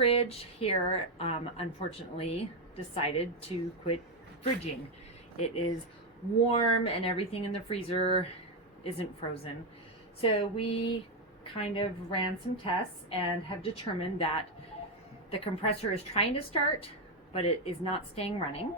fridge here, unfortunately, decided to quit fridging. It is warm and everything in the freezer isn't frozen. So we kind of ran some tests and have determined that the compressor is trying to start, but it is not staying running.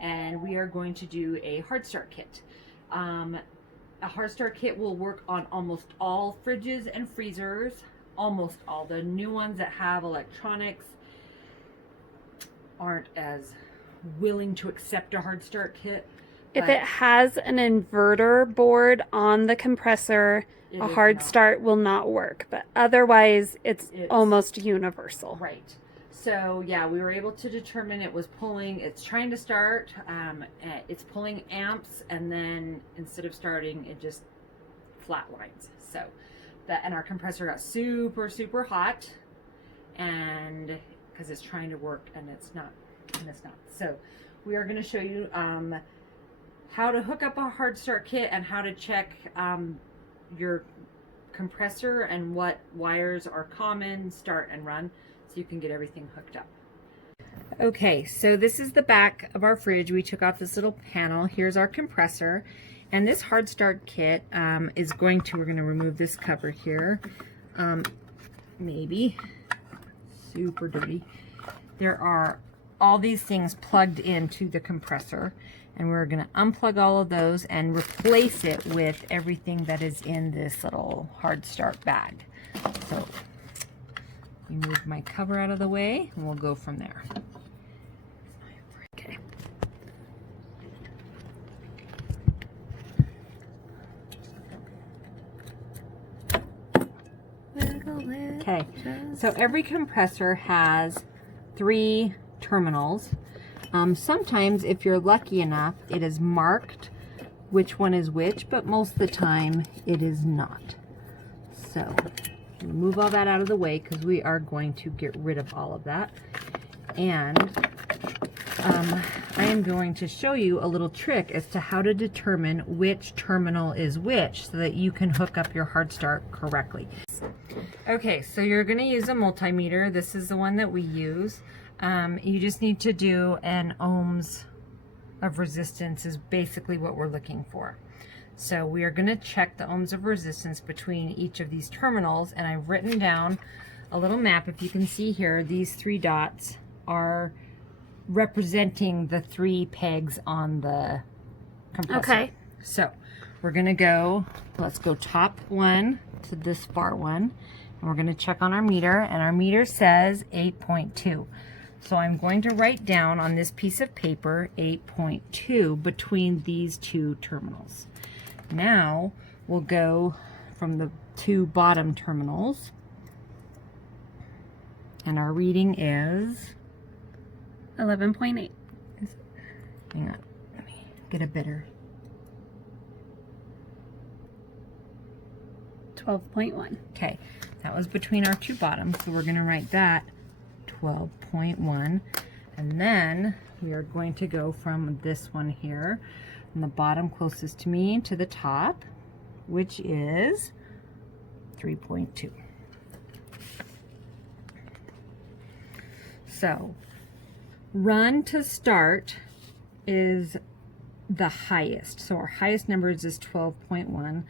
And we are going to do a hard start kit. A hard start kit will work on almost all fridges and freezers, almost all. The new ones that have electronics aren't as willing to accept a hard start kit. If it has an inverter board on the compressor, a hard start will not work, but otherwise it's almost universal. Right. So yeah, we were able to determine it was pulling, it's trying to start, it's pulling amps, and then instead of starting, it just flatlines. So that, and our compressor got super, super hot, and because it's trying to work and it's not. So we are going to show you how to hook up a hard start kit and how to check your compressor and what wires are common, start and run, so you can get everything hooked up. Okay, so this is the back of our fridge. We took off this little panel. Here's our compressor, and this hard start kit is going to, we're going to remove this cover here. Maybe super dirty. There are all these things plugged into the compressor, and we're going to unplug all of those and replace it with everything that is in this little hard start bag. So move my cover out of the way and we'll go from there. Okay. Okay, so every compressor has 3 terminals. Sometimes, if you're lucky enough, it is marked which one is which, but most of the time it is not. So move all that out of the way because we are going to get rid of all of that. And I am going to show you a little trick as to how to determine which terminal is which so that you can hook up your hard start correctly. Okay, so you're going to use a multimeter. This is the one that we use. You just need to do an ohms of resistance is basically what we're looking for. So we are going to check the ohms of resistance between each of these terminals, and I've written down a little map. If you can see here, these 3 dots are representing the 3 pegs on the compressor. Okay. So we're going to go, let's go top one to this far one, and we're going to check on our meter, and our meter says 8.2. So I'm going to write down on this piece of paper 8.2 between these 2 terminals. Now we'll go from the 2 bottom terminals, and our reading is 11.8. Hang on, let me get a better. 12.1. Okay, that was between our 2 bottoms, so we're going to write that 12.1, and then we are going to go from this one here, from the bottom closest to me to the top, which is 3.2. So run to start is the highest, so our highest numbers is 12.1.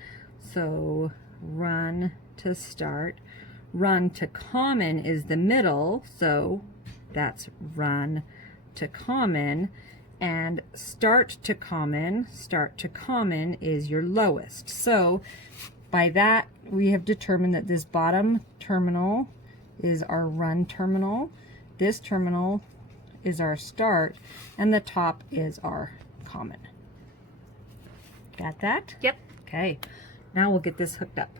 so run to start. Run to common is the middle, so that's run to common. And start to common is your lowest. So by that, we have determined that this bottom terminal is our run terminal, this terminal is our start, and the top is our common. Got that? Yep. Okay, now we'll get this hooked up.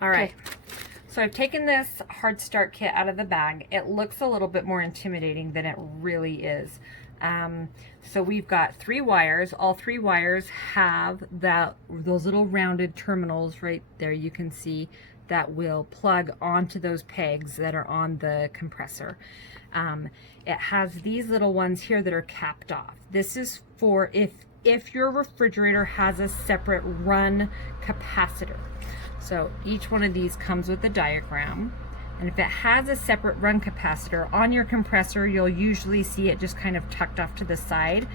All right, so I've taken this hard start kit out of the bag. It looks a little bit more intimidating than it really is. So we've got 3 wires. All 3 wires have those little rounded terminals right there. You can see that will plug onto those pegs that are on the compressor. It has these little ones here that are capped off. This is for if your refrigerator has a separate run capacitor. So each one of these comes with a diagram, And if it has a separate run capacitor on your compressor, you'll usually see it just kind of tucked off to the side.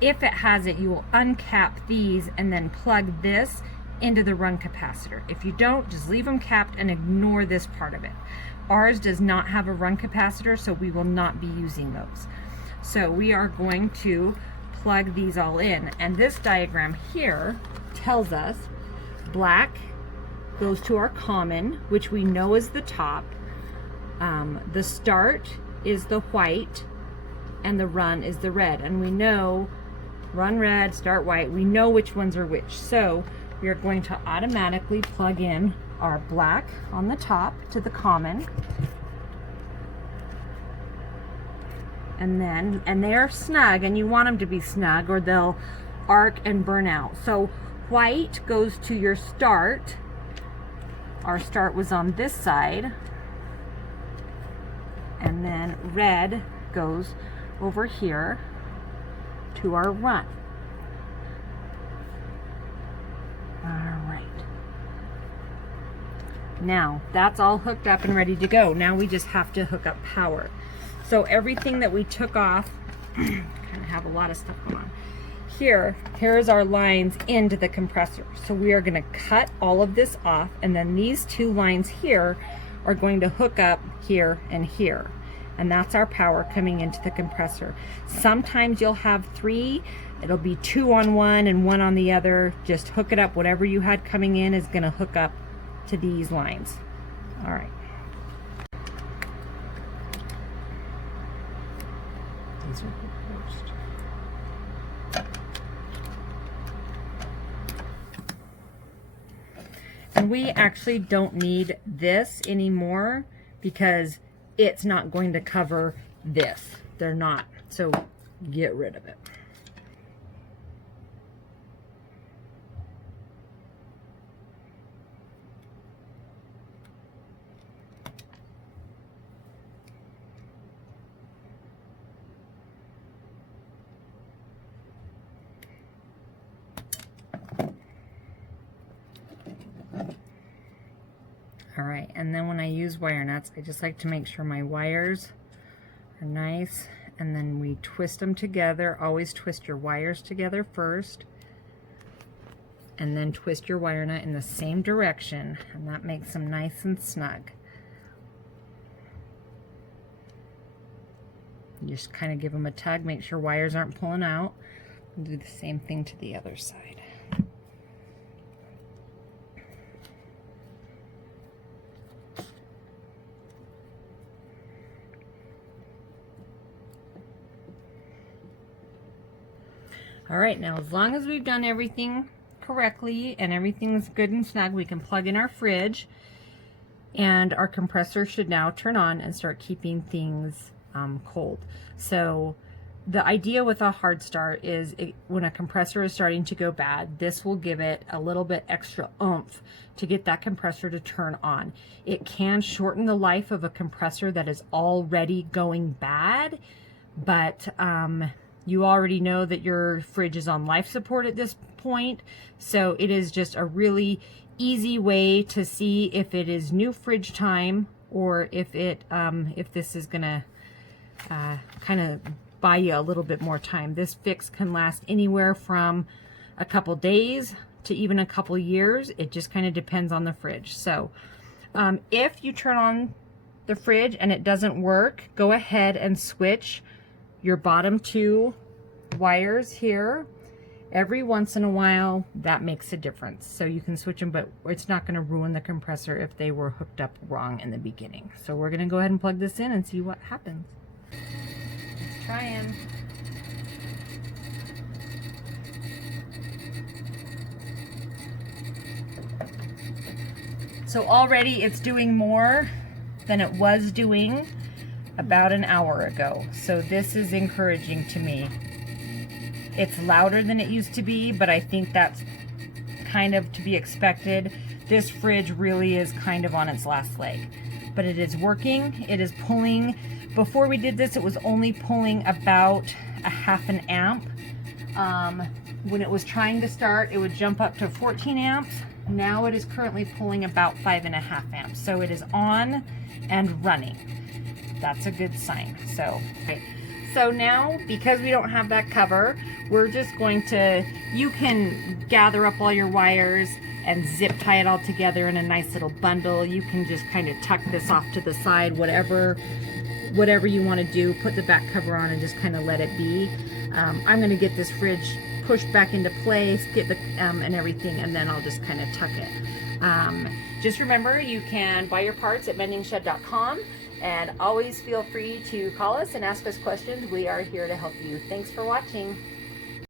If it has it, you will uncap these and then plug this into the run capacitor. If you don't, just leave them capped and ignore this part of it. Ours does not have a run capacitor, so we will not be using those. So we are going to plug these all in, and this diagram here tells us black goes to our common, which we know is the top. The start is the white, and the run is the red, and we know run red, start white, we know which ones are which. So we are going to automatically plug in our black on the top to the common, and they're snug, and you want them to be snug or they'll arc and burn out. So white goes to your start. Our start was on this side, and then red goes over here to our run. All right. Now that's all hooked up and ready to go. Now we just have to hook up power. So everything that we took off, kind of have a lot of stuff going on. Here's our lines into the compressor. So we are going to cut all of this off, and then these two lines here are going to hook up here and here. And that's our power coming into the compressor. Sometimes you'll have three. It'll be 2 on one and 1 on the other. Just hook it up. Whatever you had coming in is going to hook up to these lines. All right. These are first. And we actually don't need this anymore because it's not going to cover this. They're not. So get rid of it. All right, and then when I use wire nuts, I just like to make sure my wires are nice, and then we twist them together. Always twist your wires together first, and then twist your wire nut in the same direction, and that makes them nice and snug. You just kind of give them a tug, make sure wires aren't pulling out, and do the same thing to the other side. All right, now as long as we've done everything correctly and everything's good and snug, we can plug in our fridge, and our compressor should now turn on and start keeping things cold. So the idea with a hard start is when a compressor is starting to go bad, this will give it a little bit extra oomph to get that compressor to turn on. It can shorten the life of a compressor that is already going bad, but you already know that your fridge is on life support at this point, so it is just a really easy way to see if it is new fridge time or if it if this is gonna kind of buy you a little bit more time. This fix can last anywhere from a couple days to even a couple years. It just kind of depends on the fridge. So if you turn on the fridge and it doesn't work, go ahead and switch your bottom two wires here. Every once in a while, that makes a difference. So you can switch them, but it's not going to ruin the compressor if they were hooked up wrong in the beginning. So we're going to go ahead and plug this in and see what happens. Let's try in. So already it's doing more than it was doing about an hour ago. So this is encouraging to me. It's louder than it used to be, but I think that's kind of to be expected. This fridge really is kind of on its last leg, but it is working. It is pulling. Before we did this, it was only pulling about a 1/2 amp. When it was trying to start, it would jump up to 14 amps. Now it is currently pulling about 5.5 amps. So it is on. and running. That's a good sign. So, okay. So now, because we don't have that cover, we're just going to, you can gather up all your wires and zip tie it all together in a nice little bundle. You can just kind of tuck this off to the side, whatever you want to do. Put the back cover on and just kind of let it be. I'm going to get this fridge pushed back into place, get the and everything, and then I'll just kind of tuck it. Just remember, you can buy your parts at mendingshed.com, and always feel free to call us and ask us questions. We are here to help you. Thanks for watching.